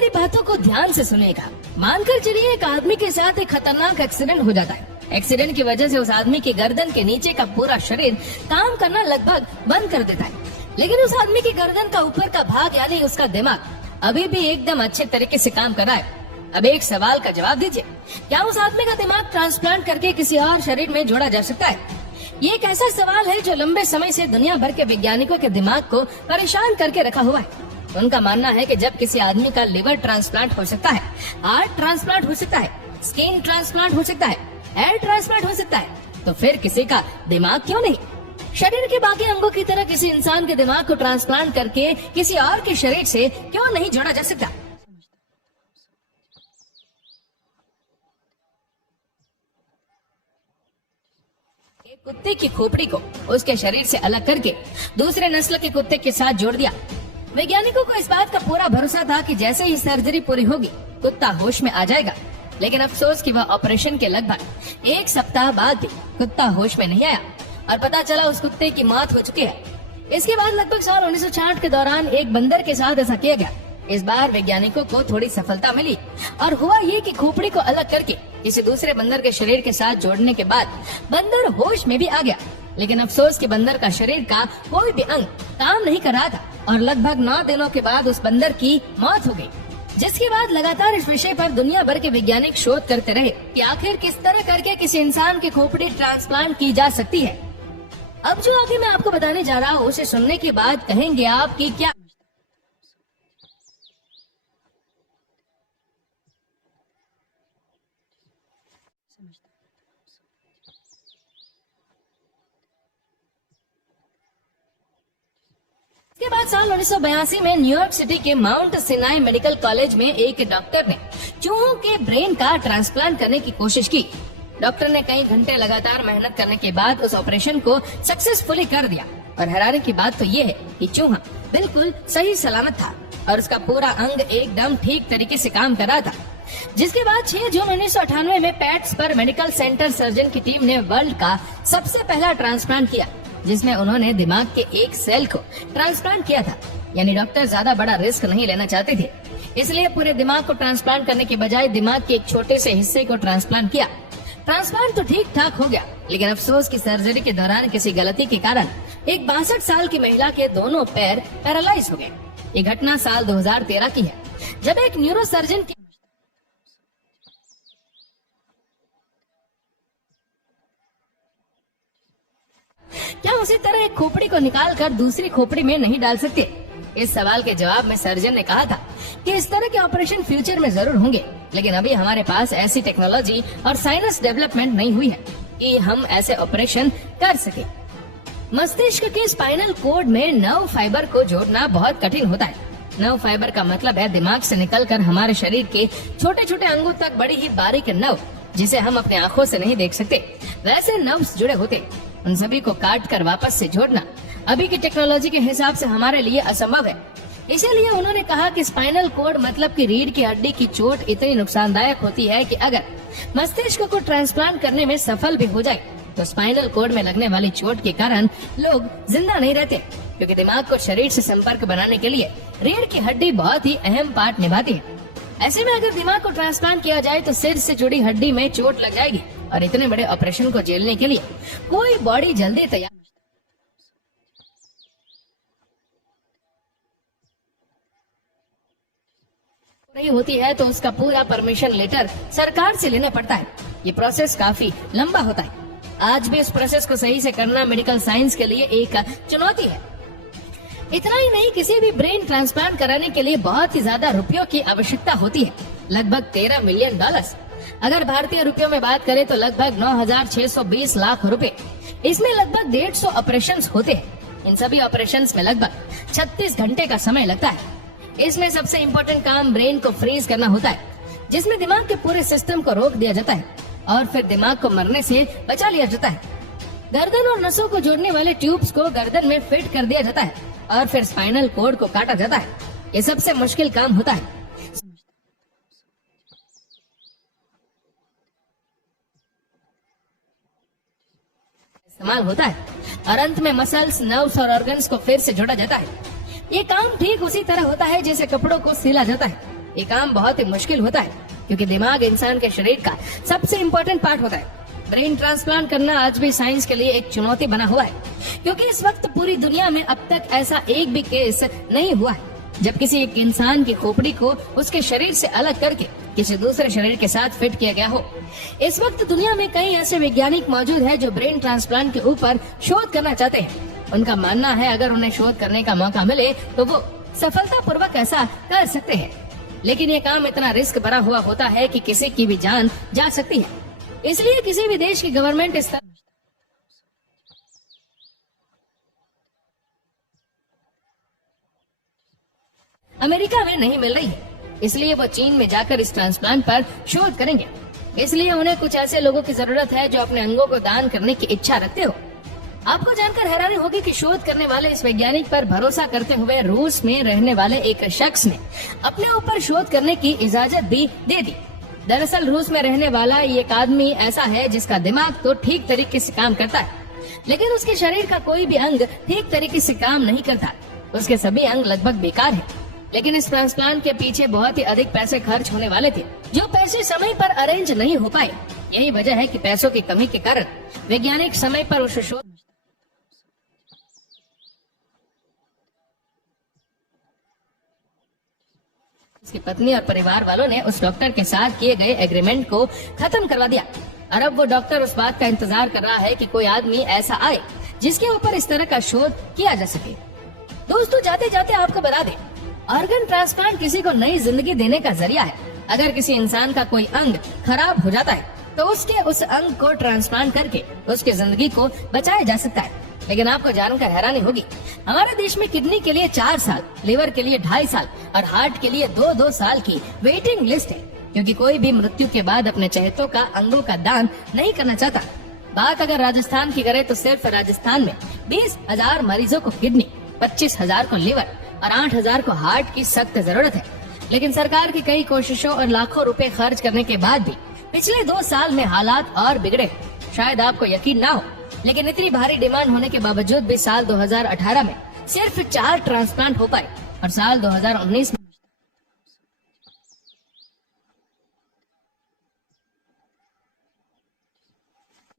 मेरी बातों को ध्यान से सुनिएगा। मानकर चलिए एक आदमी के साथ एक खतरनाक एक्सीडेंट हो जाता है। एक्सीडेंट की वजह से उस आदमी की गर्दन के नीचे का पूरा शरीर काम करना लगभग बंद कर देता है, लेकिन उस आदमी की गर्दन का ऊपर का भाग यानी उसका दिमाग अभी भी एकदम अच्छे तरीके से काम कर रहा है। अब एक सवाल का जवाब दीजिए, क्या उस आदमी का दिमाग ट्रांसप्लांट करके किसी और शरीर में जोड़ा जा सकता है? ये एक ऐसा सवाल है जो लंबे समय से दुनिया भर के वैज्ञानिकों के दिमाग को परेशान करके रखा हुआ है। उनका मानना है कि जब किसी आदमी का लिवर ट्रांसप्लांट हो सकता है, हार्ट ट्रांसप्लांट हो सकता है, स्किन ट्रांसप्लांट हो सकता है, हेयर ट्रांसप्लांट हो सकता है, तो फिर किसी का दिमाग क्यों नहीं? शरीर के बाकी अंगों की तरह किसी इंसान के दिमाग को ट्रांसप्लांट करके किसी और के शरीर से क्यों नहीं जोड़ा जा सकता? एक कुत्ते की खोपड़ी को उसके शरीर से अलग करके दूसरे नस्ल के कुत्ते के साथ जोड़ दिया। वैज्ञानिकों को इस बात का पूरा भरोसा था कि जैसे ही सर्जरी पूरी होगी कुत्ता होश में आ जाएगा, लेकिन अफसोस कि वह ऑपरेशन के लगभग एक सप्ताह बाद भी कुत्ता होश में नहीं आया और पता चला उस कुत्ते की मौत हो चुकी है। इसके बाद लगभग साल 1960 के दौरान एक बंदर के साथ ऐसा किया गया। इस बार वैज्ञानिकों को थोड़ी सफलता मिली और हुआ ये कि खोपड़ी को अलग करके किसी दूसरे बंदर के शरीर के साथ जोड़ने के बाद बंदर होश में भी आ गया, लेकिन अफसोस कि बंदर का शरीर का कोई भी अंग काम नहीं कर रहा था और लगभग 9 दिनों के बाद उस बंदर की मौत हो गई। जिसके बाद लगातार इस विषय पर दुनिया भर के वैज्ञानिक शोध करते रहे कि आखिर किस तरह करके किसी इंसान की खोपड़ी ट्रांसप्लांट की जा सकती है। अब जो आगे मैं आपको बताने जा रहा हूँ उसे सुनने के बाद कहेंगे आप कि क्या इसके बाद साल 1982 में न्यूयॉर्क सिटी के माउंट सिनाई मेडिकल कॉलेज में एक डॉक्टर ने चूहों के ब्रेन का ट्रांसप्लांट करने की कोशिश की। डॉक्टर ने कई घंटे लगातार मेहनत करने के बाद उस ऑपरेशन को सक्सेसफुली कर दिया और हैरानी की बात तो ये है कि चूहा बिल्कुल सही सलामत था और उसका पूरा अंग एकदम ठीक तरीके से काम कर रहा था। जिसके बाद 6 जून 1998 में पैट्सबर्ग मेडिकल सेंटर सर्जन की टीम ने वर्ल्ड का सबसे पहला ट्रांसप्लांट किया, जिसमें उन्होंने दिमाग के एक सेल को ट्रांसप्लांट किया था। यानी डॉक्टर ज्यादा बड़ा रिस्क नहीं लेना चाहते थे, इसलिए पूरे दिमाग को ट्रांसप्लांट करने के बजाय दिमाग के एक छोटे से हिस्से को ट्रांसप्लांट किया। ट्रांसप्लांट तो ठीक ठाक हो गया, लेकिन अफसोस की सर्जरी के दौरान किसी गलती के कारण एक 62 साल की महिला के दोनों पैर पैरालाइज हो गए। ये घटना साल 2013 की है, जब एक न्यूरो सर्जन क्या उसी तरह एक खोपड़ी को निकाल कर दूसरी खोपड़ी में नहीं डाल सकते? इस सवाल के जवाब में सर्जन ने कहा था कि इस तरह के ऑपरेशन फ्यूचर में जरूर होंगे, लेकिन अभी हमारे पास ऐसी टेक्नोलॉजी और साइंस डेवलपमेंट नहीं हुई है कि हम ऐसे ऑपरेशन कर सके। मस्तिष्क के स्पाइनल कोड में नर्व फाइबर को जोड़ना बहुत कठिन होता है। नर्व फाइबर का मतलब है दिमाग से निकलकर हमारे शरीर के छोटे छोटे अंगों तक बड़ी ही बारीक नर्व, जिसे हम अपने आँखों से नहीं देख सकते, वैसे नर्व्स जुड़े होते। उन सभी को काट कर वापस से जोड़ना अभी की टेक्नोलॉजी के हिसाब से हमारे लिए असंभव है। इसीलिए उन्होंने कहा कि स्पाइनल कोड मतलब कि रीढ़ की हड्डी की चोट इतनी नुकसानदायक होती है कि अगर मस्तिष्क को ट्रांसप्लांट करने में सफल भी हो जाए तो स्पाइनल कोड में लगने वाली चोट के कारण लोग जिंदा नहीं रहते, क्योंकि दिमाग को शरीर से संपर्क बनाने के लिए रीढ़ की हड्डी बहुत ही अहम पार्ट निभाती है। ऐसे में अगर दिमाग को ट्रांसप्लांट किया जाए तो सिर से जुड़ी हड्डी में चोट लग जाएगी और इतने बड़े ऑपरेशन को झेलने के लिए कोई बॉडी जल्दी तैयार नहीं होती है तो उसका पूरा परमिशन लेटर सरकार से लेना पड़ता है। ये प्रोसेस काफी लंबा होता है। आज भी इस प्रोसेस को सही से करना मेडिकल साइंस के लिए एक चुनौती है। इतना ही नहीं, किसी भी ब्रेन ट्रांसप्लांट कराने के लिए बहुत ही ज्यादा रुपयों की आवश्यकता होती है, लगभग $13 मिलियन। अगर भारतीय रुपयों में बात करें तो लगभग 9,620 लाख रुपए। इसमें लगभग 150 ऑपरेशंस होते हैं। इन सभी ऑपरेशंस में लगभग 36 घंटे का समय लगता है। इसमें सबसे इम्पोर्टेंट काम ब्रेन को फ्रीज करना होता है, जिसमें दिमाग के पूरे सिस्टम को रोक दिया जाता है और फिर दिमाग को मरने से बचा लिया जाता है। गर्दन और नसों को जोड़ने वाले ट्यूब्स को गर्दन में फिट कर दिया जाता है और फिर स्पाइनल कोड को काटा जाता है। ये सबसे मुश्किल काम होता है। इस्तेमाल होता है और अंत में मसल्स, नर्व्स और ऑर्गन्स को फिर से जोड़ा जाता है। ये काम ठीक उसी तरह होता है जैसे कपड़ों को सिला जाता है। ये काम बहुत ही मुश्किल होता है, क्योंकि दिमाग इंसान के शरीर का सबसे इम्पोर्टेंट पार्ट होता है। ब्रेन ट्रांसप्लांट करना आज भी साइंस के लिए एक चुनौती बना हुआ है, क्योंकि इस वक्त पूरी दुनिया में अब तक ऐसा एक भी केस नहीं हुआ है जब किसी एक इंसान की खोपड़ी को उसके शरीर से अलग करके किसी दूसरे शरीर के साथ फिट किया गया हो। इस वक्त दुनिया में कई ऐसे वैज्ञानिक मौजूद हैं जो ब्रेन ट्रांसप्लांट के ऊपर शोध करना चाहते हैं। उनका मानना है अगर उन्हें शोध करने का मौका मिले तो वो सफलतापूर्वक ऐसा कर सकते हैं, लेकिन ये काम इतना रिस्क भरा हुआ होता है कि किसी की भी जान जा सकती है। इसलिए किसी भी देश की गवर्नमेंट इस तरह अमेरिका में नहीं मिल रही है, इसलिए वो चीन में जाकर इस ट्रांसप्लांट पर शोध करेंगे। इसलिए उन्हें कुछ ऐसे लोगों की जरूरत है जो अपने अंगों को दान करने की इच्छा रखते हो। आपको जानकर हैरानी होगी कि शोध करने वाले इस वैज्ञानिक पर भरोसा करते हुए रूस में रहने वाले एक शख्स ने अपने ऊपर शोध करने की इजाजत भी दे दी। दरअसल रूस में रहने वाला ये एक आदमी ऐसा है जिसका दिमाग तो ठीक तरीके से काम करता है, लेकिन उसके शरीर का कोई भी अंग ठीक तरीके से काम नहीं करता। उसके सभी अंग लगभग बेकार हैं। लेकिन इस ट्रांसप्लांट के पीछे बहुत ही अधिक पैसे खर्च होने वाले थे, जो पैसे समय पर अरेंज नहीं हो पाए। यही वजह है कि पैसों की कमी के कारण वैज्ञानिक समय पर उस शोध उसकी पत्नी और परिवार वालों ने उस डॉक्टर के साथ किए गए एग्रीमेंट को खत्म करवा दिया। और अब वो डॉक्टर उस बात का इंतजार कर रहा है कि कोई आदमी ऐसा आए जिसके ऊपर इस तरह का शोध किया जा सके। दोस्तों, जाते जाते आपको बता दें, ऑर्गन ट्रांसप्लांट किसी को नई जिंदगी देने का जरिया है। अगर किसी इंसान का कोई अंग खराब हो जाता है तो उसके उस अंग को ट्रांसप्लांट करके उसकी जिंदगी को बचाया जा सकता है। लेकिन आपको जानकर हैरानी होगी, हमारे देश में किडनी के लिए 4 साल, लिवर के लिए 2.5 साल और हार्ट के लिए 2-2 साल की वेटिंग लिस्ट है, क्योंकि कोई भी मृत्यु के बाद अपने चहेतों का अंगों का दान नहीं करना चाहता। बात अगर राजस्थान की करें तो सिर्फ राजस्थान में 20,000 मरीजों को किडनी, 25,000 को लिवर और 8,000 को हार्ट की सख्त जरूरत है। लेकिन सरकार की कई कोशिशों और लाखों रुपए खर्च करने के बाद भी पिछले 2 साल में हालात और बिगड़े। शायद आपको यकीन ना हो, लेकिन इतनी भारी डिमांड होने के बावजूद भी साल 2018 में सिर्फ 4 ट्रांसप्लांट हो पाए और साल 2019 में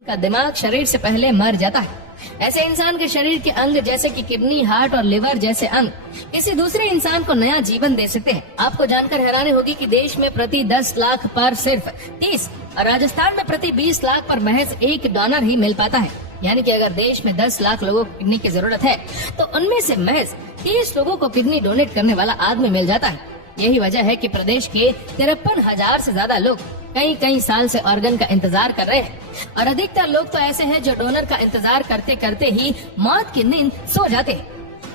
का दिमाग शरीर से पहले मर जाता है। ऐसे इंसान के शरीर के अंग जैसे कि किडनी, हार्ट और लिवर जैसे अंग किसी दूसरे इंसान को नया जीवन दे सकते हैं। आपको जानकर हैरानी होगी कि देश में प्रति 10 लाख पर सिर्फ 30 और राजस्थान में प्रति 20 लाख पर महज 1 डोनर ही मिल पाता है। यानी कि अगर देश में 10 लाख लोगों को किडनी की जरूरत है तो उनमें से महज 30 लोगों को किडनी डोनेट करने वाला आदमी मिल जाता है। यही वजह है कि प्रदेश के 53,000 से ज्यादा लोग कई साल से ऑर्गन का इंतजार कर रहे हैं और अधिकतर लोग तो ऐसे हैं जो डोनर का इंतजार करते करते ही मौत की नींद सो जाते हैं।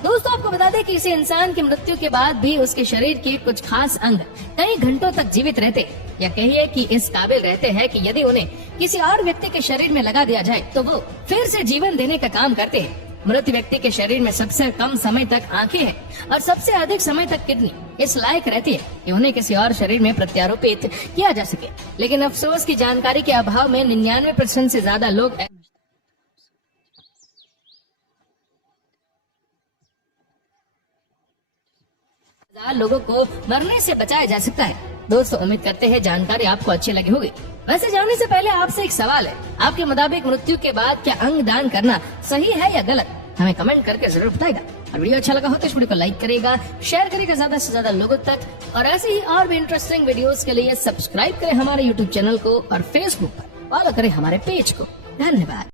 दोस्तों, आपको बता दें कि इसी इंसान की मृत्यु के बाद भी उसके शरीर के कुछ खास अंग कई घंटों तक जीवित रहते, या कहिए कि इस काबिल रहते हैं कि यदि उन्हें किसी और व्यक्ति के शरीर में लगा दिया जाए तो वो फिर से जीवन देने का काम करते हैं। मृत व्यक्ति के शरीर में सबसे कम समय तक आंखें हैं और सबसे अधिक समय तक किडनी इस लायक रहती है कि उन्हें किसी और शरीर में प्रत्यारोपित किया जा सके। लेकिन अफसोस की जानकारी के अभाव में 99% से ज्यादा लोग लोगों को मरने से बचाया जा सकता है। दोस्तों, उम्मीद करते हैं जानकारी आपको अच्छी लगी होगी। वैसे जाने से पहले आपसे एक सवाल है, आपके मुताबिक मृत्यु के बाद क्या अंग दान करना सही है या गलत? हमें कमेंट करके जरूर बताएगा। और वीडियो अच्छा लगा हो तो इस वीडियो को लाइक करेगा, शेयर करेगा ज्यादा से ज्यादा लोगों तक, और ऐसे ही और भी इंटरेस्टिंग वीडियोस के लिए सब्सक्राइब करें हमारे यूट्यूब चैनल को और फेसबुक पर फॉलो करें हमारे पेज को। धन्यवाद।